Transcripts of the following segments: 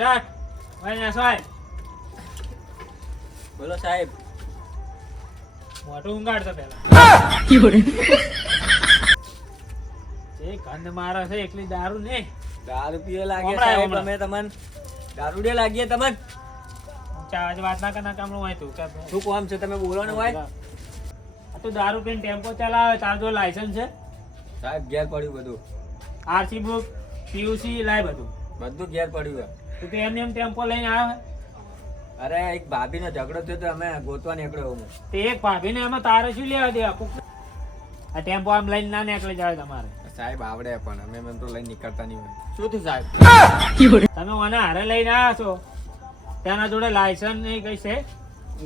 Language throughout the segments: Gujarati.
વિરાટ ભાઈ ના સાહેબ બોલો સાહેબ. મોટું ઊંઘાડતો પેલા એ ગંધ મારે છે એકલી દારૂ ને દારૂ પીએ લાગે હમણાં સાહેબ. હમણાં. અમે તમને દારૂડિયા લાગીએ તમને. ચાજ વાત ના કરના કામનું હોય તું કે શું કામ છે તમે બોલો ને ભાઈ. આ તો દારૂ પીને ટેમ્પો ચલાવે તાર જો લાયસન્સ છે સાહેબ ઘેર પડ્યું બધું. આરસી બુક પીયુસી લાય બધું બધું ઘેર પડ્યું છે. તું તો એમને એમ ટેમ્પો લઈને આવ્યો અરે એક ભાભીનો ઝઘડો થયો તો અમે ગોતવા નીકળ્યો હું. તે એક ભાભીને એમાં તારે શું લેવા દે આપું આ ટેમ્પો આમ લઈને ના નીકળી જાય તમારે સાહેબ આવડે પણ અમે એમ તો લઈને નીકળતા નહીં હોય. શું થયું સાહેબ? તમે મને હારે લઈને આવ્યા છો તેના જોડે લાયસન્સ નહીં કઈ છે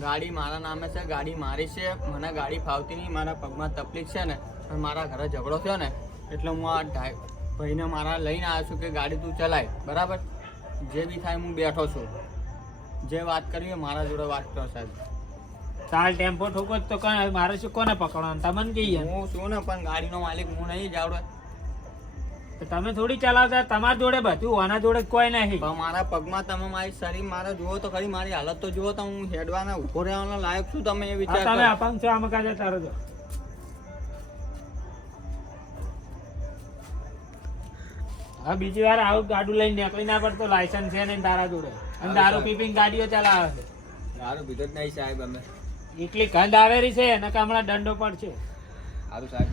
ગાડી મારા નામે છે, ગાડી મારી છે. મને ગાડી ફાવતી નહીં, મારા પગમાં તકલીફ છે ને અને મારા ઘરે ઝઘડો થયો ને એટલે હું આ ભાઈને મારા લઈને આવ્યો છું કે ગાડી તું ચલાય બરાબર. જે બી થાય હું બેઠો છું. જે વાત કરવી હોય મારા જોડે વાત કરો સાહેબ. ચાલ ટેમ્પો ઠોકો તો કઈ મારે શું કોને પકડવાનું તમને કહીએ હું છું ને પણ ગાડીનો માલિક હું નહીં જાવડે. તો તમે થોડી ચલાવતા તમારા જોડે બધું આના જોડે કોઈ નહીં પણ મારા પગમાં તમે મારી શરીર મારે જુઓ તો ખરી, મારી હાલત તો જુઓ તો હું હેડવાના ઉભો રહેવાનો લાયક છું. તમે એ વિચાર તમે કરો. અપંગ છો આમાં કાજે તારો જો હા બીજી વાર આવું ગાડું લઈને નીકળી ના પડતો લાયસન્સ છે ને તારા જોડે અને દારૂ પીપીને ગાડીઓ ચલાવે છે દારૂ પીધો જ નહીં સાહેબ અમે. એટલી ગંધ આવેલી છે એને કે હમણાં દંડો પડશે સારું સાહેબ.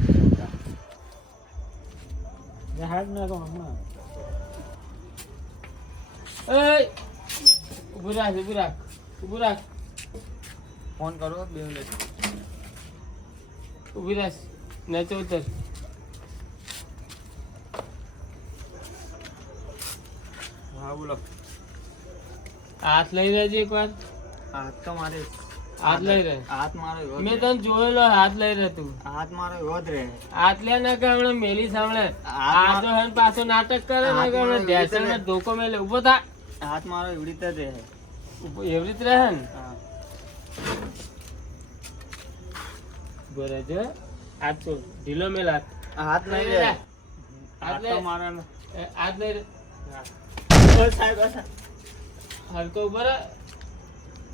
હાથ ના તો હમણાં ઉભું રાખ ઉભું રાખ ઉભું રાખ ફોન કરો 2 મિનિટ. ઉભી રાખ નીચે ઉતર હા બોલો. હાથ લઈ રહેજે એક વાર હાથ તો મારે હાથ લઈ રહે હાથ મારો એવો જ મેં રહે. તને જોયેલો હાથ લઈ રહે તું હાથ મારો એવો જ રહે. હાથ લે ના કે હમણાં મેલી સાંભળે હાથ આ તો હે ને પાછો નાટક કરે ને કે હમણાં ઢેસણ ને ધોકો મેલે ઉભો થા હાથ મારો એવી રીતે જ રહે. એવી રીતે રહે ને હા. ઉભો રહેજે હાથ છોડ ઢીલો મેલ હાથ હાથ નહીં લઈ રહે. લે. હાથ હાથ લે તો મારો હાથ લઈ રે સાહેબ હલકો ઉભો રહે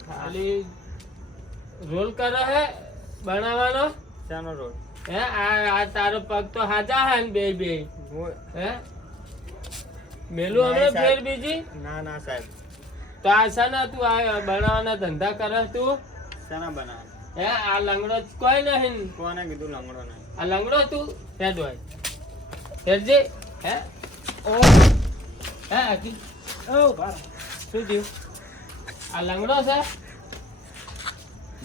ખાલી રોલ કરે હે બનાવવાનો શાનો રોડ? હે આ તારો પગ તો હાજા હે ને બે હે મેલું નહીં હમણાં સાહેબ. ફેર બીજી ના ના સાહેબ. તો આ શાના તું આ બનાવવાના ધંધા કરે તું શાના બનાવે? હે આ લંગડો કોઈ નહીં કોને કીધું લંગડો નહીં? આ લંગડો તું હેડ હોય હેડજે હે ઓ હે આકી ઓ બાર શું થયું આ લંગડો છે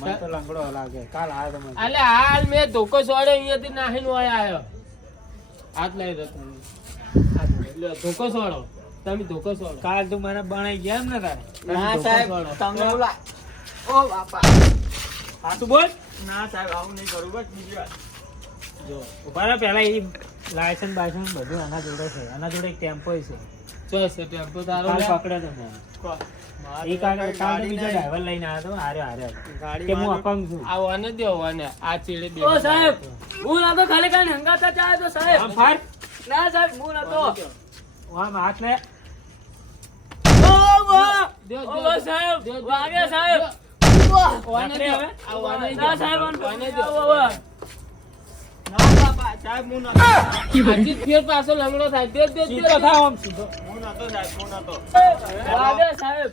મને તો લંગડો લાગે કાલ આવ્યો તો અલે હાલ મેં ધોકો છોડ્યો અહીંયાથી નાહીને ઓય આવ્યો હાથ લઈ રહ્યો તમે લે ધોકો છોડો તમે ધોકો છોડો કાલ તું મને બનાઈ ગયા એમ ને તારે ના સાહેબ તમે ઓલા ઓ બાપા. હા તું બોલ ના સાહેબ આવું નહીં કરું બસ બીજી વાર. જો ઉભા રહો પહેલા એ લાયસન્સ બાયસન્સ બધું આના જોડે છે આના જોડે એક ટેમ્પો છે ચોસ ટેમ્પો તારો પકડે તો મેં એ કાલ કાલ તો બીજો ડ્રાઈવર લઈને આવ્યો તો હારે ગાડી કે હું વાળો- અપંગ છું આ વાને દો વાને આ ચીડે બે ઓ સાહેબ હું નતો ખાલી ખાલી હંગાતા ચાહે તો સાહેબ આમ ફાર ના સાહેબ હું નતો આમ હાથ લે ઓ વાહ દો ઓ વાહ સાહેબ વાગે સાહેબ વાને દે હવે આ વાને ના સાહેબ વાને દો વાહ ના બાપા સાહેબ હું નતો. આજી ફેર પાછો લંગડો થાય દે દે સીધો થાવ આમ સીધો હું નતો સાહેબ હું નતો. વાગે સાહેબ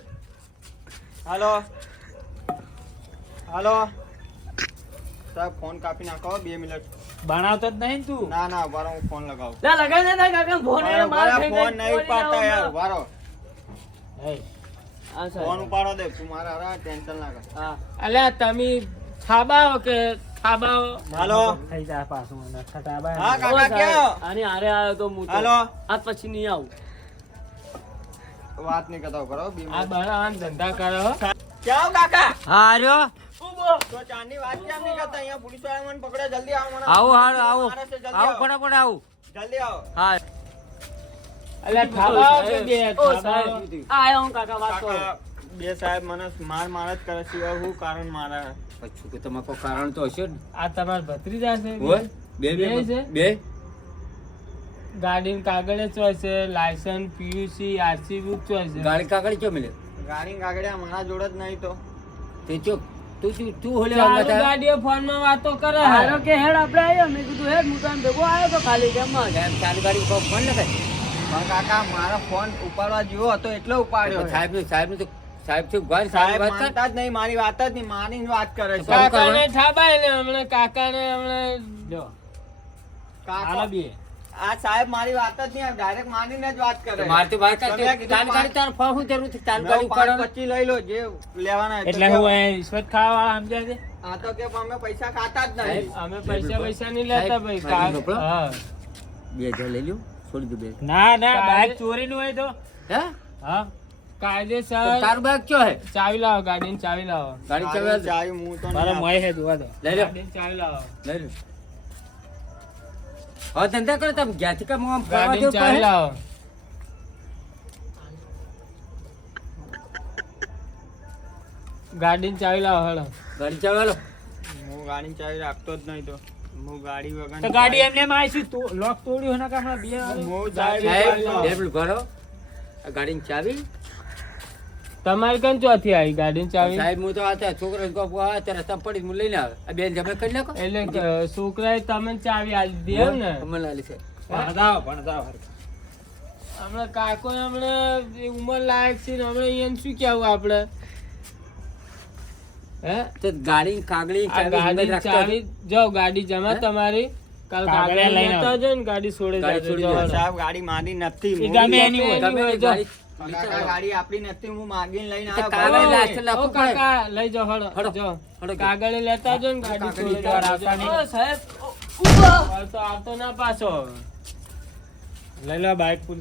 હાલો હાલો સાહેબ ફોન કાપી નાખો 2 મિનિટ. બનાવતો જ નહીં તું ના ના વારો હું ફોન લગાવું. લા લગાઈ દે ના કાકા ફોન એ માર ખાઈ ફોન નહીં ઉપાડતા યાર વારો. હે હા ફોન સાહેબ ઉપાડો દે તું મારા હારા ટેન્શન ના કર. હા અલ્યા તમે ખાબાઓ કે ખાબાઓ હાલો થઈ જાય પાછું મને ખટાબા હા ઓ કાકા સાહેબ ક્યાં? આની હારે આવ્યો તો હું તો હાલો આજ પછી નહીં આવું વાત નહીં કરતા કરો 2 આ મિનિટ. બનાવવાના ધંધા કરો ક્યાં કાકા? હા આર્યો તો ચાંદની વાત કેમ નહીં કરતા? અહીંયા પોલીસ વાળા મને પકડે. જલ્દી આવો મને. આવો હાલો આવો મારે છે, જલ્દી આવો આવો. ફટાફટ આવો જલ્દી આવો. હા અલ્યા ખાબાઓ કે બે ઓ સાહેબ આ આયો હું કાકા વાત કરો કાકા બે સાહેબ મને માર જ કરે સિવાય હું કારણ મારા પછી કે તમારે કોઈ કારણ તો હશે જ. આ તમારા ભત્રીજા છે હોય? બે બે છે? બે ગાડીની કાગળે ચોય છે, લાયસન્સ, પીયુસી, આરસી બુક ચોય છે. ગાડી કાગળ ક્યાં મળે? ગાડી કાગળિયા મારા જોડે જ નહીં તો. તે ચૂપ. તું હોલે ચાલુ ગાડીઓ ફોનમાં વાતો કરે હે. હારો કે હેડ આપણે આવ્યો મેં કીધું હેડ હું તને ભેગો આવ્યો તો ખાલી કેમ જ. ચાલુ ગાડી ઉપર ફોન ન થાય. પણ કાકા મારો ફોન ઉપાડવા જેવો હતો એટલે ઉપાડ્યો છે. સાહેબ તો સાહેબ શું ઘર સાહેબ વાત કર. માનતા જ નહીં, મારી વાત જ નહીં, માની જ વાત કરે છે. કાકાને ઠાબાય ને હમણાં કાકાને હમણાં લ્યો. કાકા, આ સાહેબ મારી વાત જ નહીં, ડાયરેક્ટ માનીને જ વાત કરે. મારે તો વાત કર. તમે કીધું ચાલુ ગાડી તાર ફોન શું જરૂર છે? ચાલુ ગાડી 9, 5, ઉપાડો. 25 લઈ લો જે લેવાના. એટલે હું રિશ્વત ખાવા વાળા સમજ્યા છે? આ તો કે અમે પૈસા ખાતા જ નહીં. અમે પૈસા નહીં લેતા ભાઈ. સાહેબ, સાહેબ, હા. 2000 લઈ લ્યો. છોડી દો બે. ના બાઈક ચોરીનું હોય તો હે? હા તો કાયદેસર તારું બાઈક ક્યો હે? ચાવી લાવો, ગાડીની ચાવી લાવો. ગાડી ચાવી ચાવી હું તો મારો નહીં મોય હે જોવા દો. લઈ લો. ગાડીની ચાવી લાવો. લઈ લો. હવે ધંધા કરો તમે જ્યાંથી કામ આમ ફરવા ગાડીની જેવું ચાવી કહે. લાવો. ગાડીની ચાવી લાવો હળો. ગાડી ચાવી હાલો. હું ગાડી ચાવી રાખતો જ નહીં તો હું ગાડી વગર તો ગાડી એમને એમ આવી છે લોક તોડ્યું ને કામ બે હું ચાવી સાહેબ લાવો. બે મિનિટ ભરો. આ ગાડીની ચાવી. તમારી કન ચોથી આવી ગાડીની ચાવી? સાહેબ હું તો આ છોકરા અત્યારે રસ્તા પડી હું લઈને આવે. આ બેન જમે કરી નાખો. એટલે છોકરાએ તમને ચાવી આલી દીધી એમ ને? મને આલી છે. હમણાં કાકો હમણાં ઉંમર લાયક છે ને હમણાં એને શું કેવું આપડે? હે તો ગાડીની કાગળી આ ગાડી ચાવી જાઓ, ગાડી જમા તમારી. કાલ કાગળ લેતા આવજો ને ગાડી છોડે ગાડી છોડી જાજો. દેજો. સાહેબ ગાડી મારી નથી. એ ગમે એની હોય. ગમે તે ગાડી કાકા, ગાડી આપણી નથી, હું માગીને લઈને તો આવ્યો. કાગળ બરાબર. લાસ્ટ ઓ લાખો પડે. કાકા લઈ જાઓ હળો હળો. જો હળો. કાગળે લેતા આવજો ને ગાડી કાગળ છોડી લેતા દેજો. આવજો. સાહેબ આવતો ના પાછો લઈ લો બાઈક.